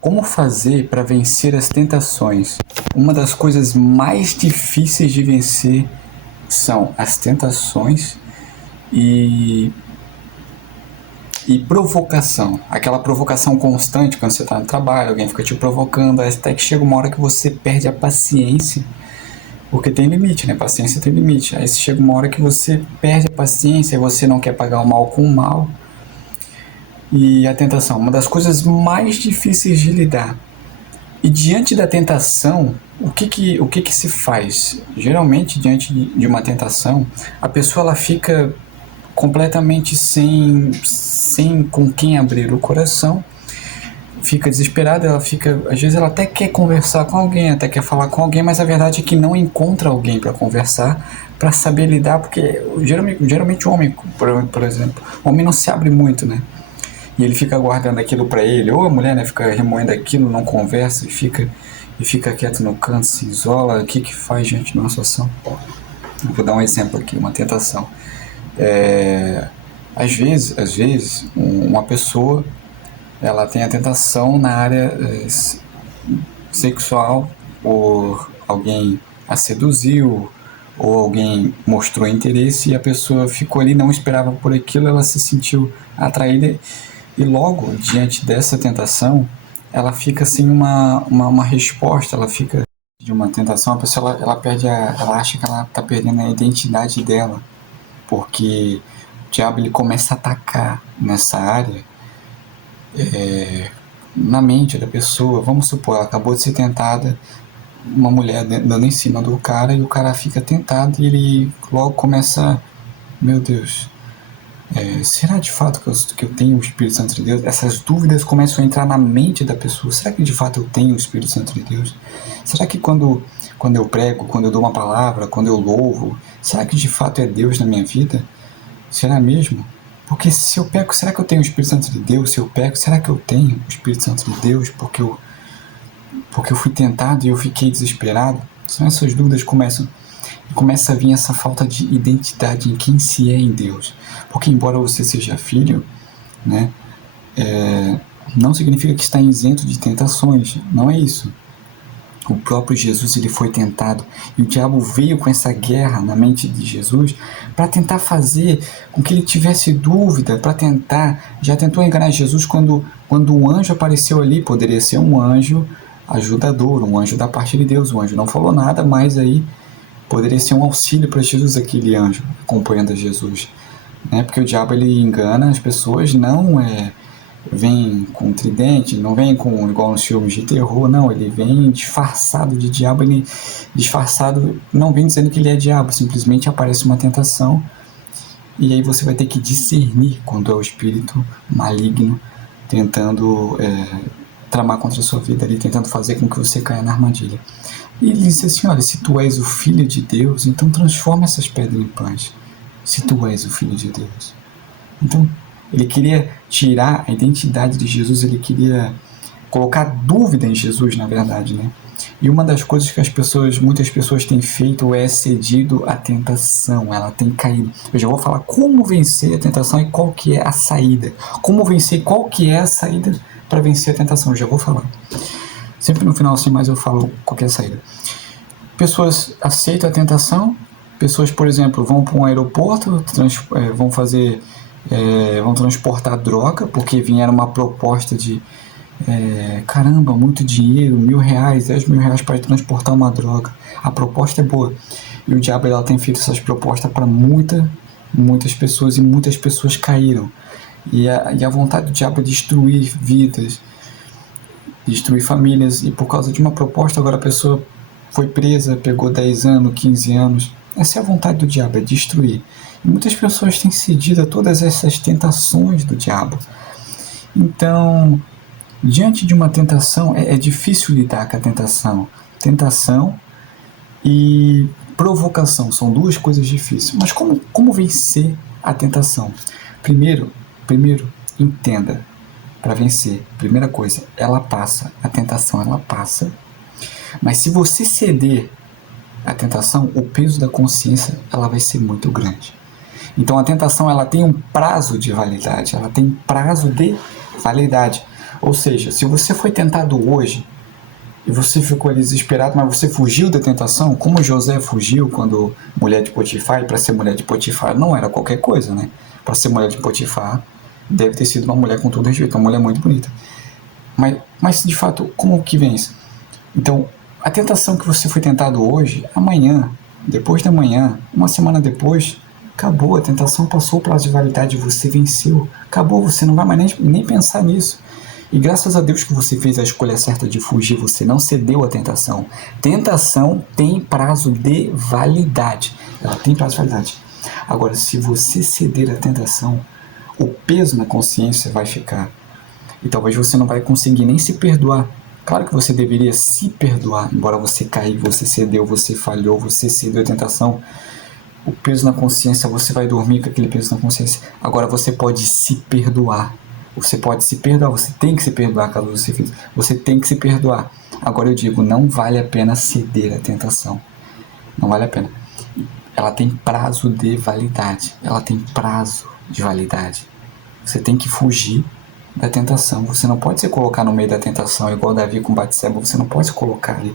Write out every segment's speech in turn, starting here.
Como fazer para vencer as tentações? Uma das coisas mais difíceis de vencer são as tentações e, e provocação. Aquela provocação constante quando você está no trabalho, alguém fica te provocando, até que chega uma hora que você perde a paciência, porque tem limite, né? Paciência tem limite. Aí chega uma hora que você perde a paciência e você não quer pagar o mal com o mal. E a tentação, uma das coisas mais difíceis de lidar. E diante da tentação, o que se faz? Geralmente, diante de uma tentação, a pessoa ela fica completamente sem com quem abrir o coração, fica desesperada, às vezes ela até quer conversar com alguém, até quer falar com alguém, mas a verdade é que não encontra alguém para conversar, para saber lidar, porque geralmente o homem, por exemplo, o homem não se abre muito, né? E ele fica guardando aquilo para ele, ou a mulher, né, fica remoendo aquilo, não conversa e fica quieto no canto, se isola. O que faz diante de uma situação? Vou dar um exemplo aqui, uma tentação. Às vezes, uma pessoa ela tem a tentação na área sexual, por alguém a seduziu, ou alguém mostrou interesse e a pessoa ficou ali, não esperava por aquilo, ela se sentiu atraída. E logo, diante dessa tentação, ela fica sem uma resposta, ela fica de uma tentação, a pessoa ela acha que ela está perdendo a identidade dela, porque o diabo ele começa a atacar nessa área, na mente da pessoa. Vamos supor, ela acabou de ser tentada, uma mulher dando em cima do cara, e o cara fica tentado e ele logo começa, meu Deus, será de fato que eu tenho o Espírito Santo de Deus? Essas dúvidas começam a entrar na mente da pessoa. Será que de fato eu tenho o Espírito Santo de Deus? Será que quando eu prego, quando eu dou uma palavra, quando eu louvo, será que de fato é Deus na minha vida? Será mesmo? Porque se eu peco, será que eu tenho o Espírito Santo de Deus? Se eu peco, será que eu tenho o Espírito Santo de Deus? Porque eu fui tentado e eu fiquei desesperado? São essas dúvidas que começa a vir essa falta de identidade em quem se é em Deus. Porque embora você seja filho, né, não significa que está isento de tentações. Não é isso. O próprio Jesus ele foi tentado e o diabo veio com essa guerra na mente de Jesus para tentar fazer com que ele tivesse dúvida, já tentou enganar Jesus quando um anjo apareceu ali. Poderia ser um anjo ajudador, um anjo da parte de Deus. O anjo não falou nada, mas aí poderia ser um auxílio para Jesus, aquele anjo acompanhando Jesus, né? Porque o diabo ele engana as pessoas, não vem com tridente, não vem com igual nos filmes de terror, não, ele vem disfarçado de diabo, ele disfarçado, não vem dizendo que ele é diabo, simplesmente aparece uma tentação e aí você vai ter que discernir quando é o espírito maligno tentando tramar contra a sua vida ali, tentando fazer com que você caia na armadilha. E ele disse assim, olha, se tu és o Filho de Deus, então transforma essas pedras em pães. Se tu és o Filho de Deus. Então, ele queria tirar a identidade de Jesus, ele queria colocar dúvida em Jesus, na verdade, né? E uma das coisas que muitas pessoas têm feito é cedido à tentação, ela tem caído. Eu já vou falar como vencer a tentação e qual que é a saída. Como vencer, qual que é a saída para vencer a tentação, eu já vou falar. Sempre no final assim, mas eu falo qual que é a saída. Pessoas aceitam a tentação, pessoas, por exemplo, vão para um aeroporto, vão transportar droga, porque vieram uma proposta de caramba, muito dinheiro, R$1.000, R$10.000 para transportar uma droga. A proposta é boa. E o diabo ela tem feito essas propostas para muitas pessoas e muitas pessoas caíram. E a vontade do diabo é destruir vidas, destruir famílias. E por causa de uma proposta, agora a pessoa foi presa, pegou 10 anos, 15 anos. Essa é a vontade do diabo, é destruir. E muitas pessoas têm cedido a todas essas tentações do diabo. Então, diante de uma tentação, é difícil lidar com a tentação. Tentação e provocação são duas coisas difíceis. Mas como vencer a tentação? Primeiro, entenda. Para vencer, primeira coisa, ela passa. A tentação, ela passa. Mas se você ceder à tentação, o peso da consciência ela vai ser muito grande. Então a tentação ela tem um prazo de validade. Ou seja, se você foi tentado hoje e você ficou desesperado, mas você fugiu da tentação, como José fugiu quando mulher de Potifar, e para ser mulher de Potifar não era qualquer coisa, né? Para ser mulher de Potifar, deve ter sido uma mulher com todo respeito, uma mulher muito bonita. Mas de fato, como que vem isso? Então, a tentação que você foi tentado hoje, amanhã, depois da manhã, uma semana depois, acabou, a tentação passou o prazo de validade, você venceu, acabou, você não vai mais nem pensar nisso. E graças a Deus que você fez a escolha certa de fugir, você não cedeu à tentação. Tentação tem prazo de validade, ela tem prazo de validade. Agora, se você ceder à tentação, o peso na consciência vai ficar. E talvez você não vai conseguir nem se perdoar. Claro que você deveria se perdoar, embora você caiu, você cedeu, você falhou, você cedeu à tentação. O peso na consciência, você vai dormir com aquele peso na consciência. Agora você pode se perdoar. Você pode se perdoar, você tem que se perdoar caso você fiz. Você tem que se perdoar. Agora eu digo, não vale a pena ceder à tentação. Não vale a pena. Ela tem prazo de validade. Ela tem prazo de validade. Você tem que fugir da tentação. Você não pode se colocar no meio da tentação, igual Davi com Batseba. Você não pode se colocar ali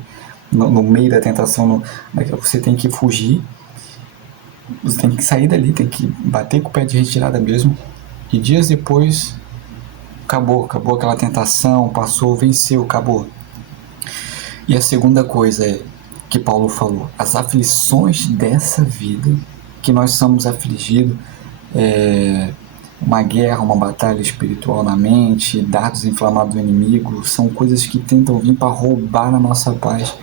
no meio da tentação. Você tem que fugir. Você tem que sair dali, tem que bater com o pé de retirada mesmo. E dias depois, acabou aquela tentação, passou, venceu, acabou. E a segunda coisa é que Paulo falou, as aflições dessa vida, que nós somos afligidos, uma guerra, uma batalha espiritual na mente, dardos inflamados do inimigo, são coisas que tentam vir para roubar a nossa paz,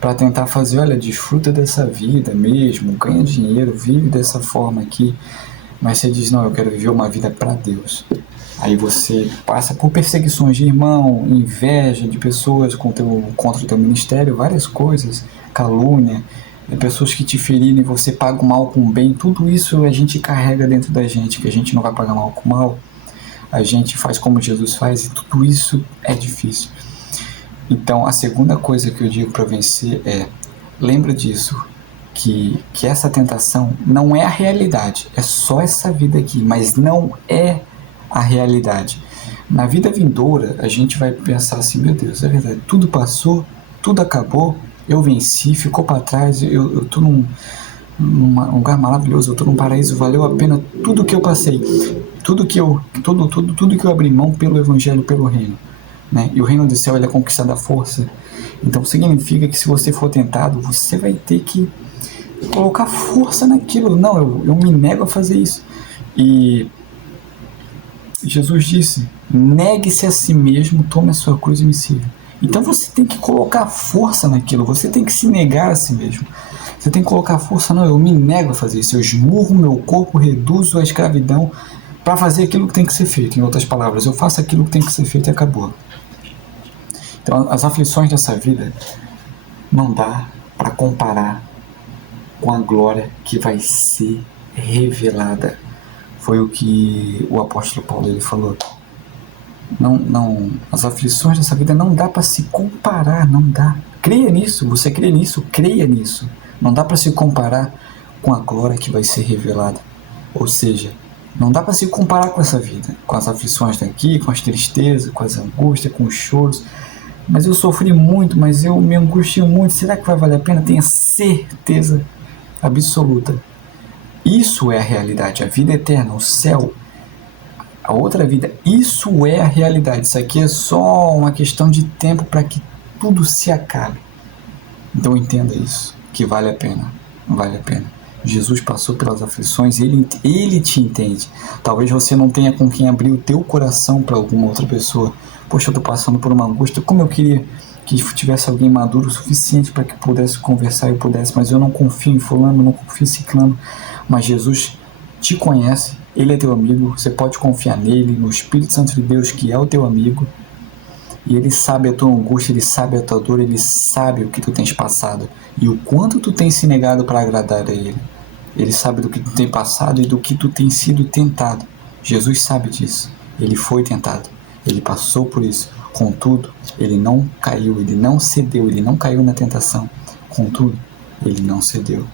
para tentar fazer, olha, desfruta dessa vida mesmo, ganha dinheiro, vive dessa forma aqui, mas você diz, não, eu quero viver uma vida para Deus. Aí você passa por perseguições de irmão, inveja de pessoas contra o teu ministério, várias coisas, calúnia, pessoas que te feriram e você paga o mal com o bem, tudo isso a gente carrega dentro da gente, que a gente não vai pagar mal com mal, a gente faz como Jesus faz e tudo isso é difícil. Então a segunda coisa que eu digo para vencer é, lembra disso, que essa tentação não é a realidade, é só essa vida aqui, mas não é a realidade. Na vida vindoura, a gente vai pensar assim, meu Deus, é verdade, tudo passou, tudo acabou, eu venci, ficou para trás, eu tô num lugar maravilhoso, eu tô num paraíso, valeu a pena tudo que eu passei, tudo que eu abri mão pelo evangelho, pelo reino, né? E o reino do céu, ele é conquistado à força. Então significa que se você for tentado, você vai ter que colocar força naquilo. Não, eu me nego a fazer isso. E Jesus disse, negue-se a si mesmo, tome a sua cruz e me siga. Então você tem que colocar força naquilo, você tem que se negar a si mesmo. Você tem que colocar força, não, eu me nego a fazer isso, eu esmurro meu corpo, reduzo a escravidão para fazer aquilo que tem que ser feito. Em outras palavras, eu faço aquilo que tem que ser feito e acabou. Então as aflições dessa vida não dá para comparar com a glória que vai ser revelada. Foi o que o apóstolo Paulo ele falou. Não, as aflições dessa vida não dá para se comparar, não dá. Creia nisso, você crê nisso, creia nisso. Não dá para se comparar com a glória que vai ser revelada. Ou seja, não dá para se comparar com essa vida, com as aflições daqui, com as tristezas, com as angústias, com os choros. Mas eu sofri muito, mas eu me angustio muito. Será que vai valer a pena? Tenha certeza absoluta. Isso é a realidade, a vida eterna, o céu, a outra vida. Isso é a realidade. Isso aqui é só uma questão de tempo para que tudo se acabe. Então entenda isso, que vale a pena, vale a pena. Jesus passou pelas aflições, ele te entende. Talvez você não tenha com quem abrir o teu coração para alguma outra pessoa. Poxa, eu estou passando por uma angústia, como eu queria que tivesse alguém maduro o suficiente para que pudesse conversar e pudesse, mas eu não confio em fulano, não confio em ciclano. Mas Jesus te conhece, ele é teu amigo, você pode confiar nele, no Espírito Santo de Deus que é o teu amigo, e ele sabe a tua angústia, ele sabe a tua dor, ele sabe o que tu tens passado e o quanto tu tens se negado para agradar a ele. Ele sabe do que tu tens passado e do que tu tens sido tentado. Jesus sabe disso, ele foi tentado, ele passou por isso. Contudo, ele não caiu, ele não cedeu, ele não caiu na tentação. Contudo, ele não cedeu.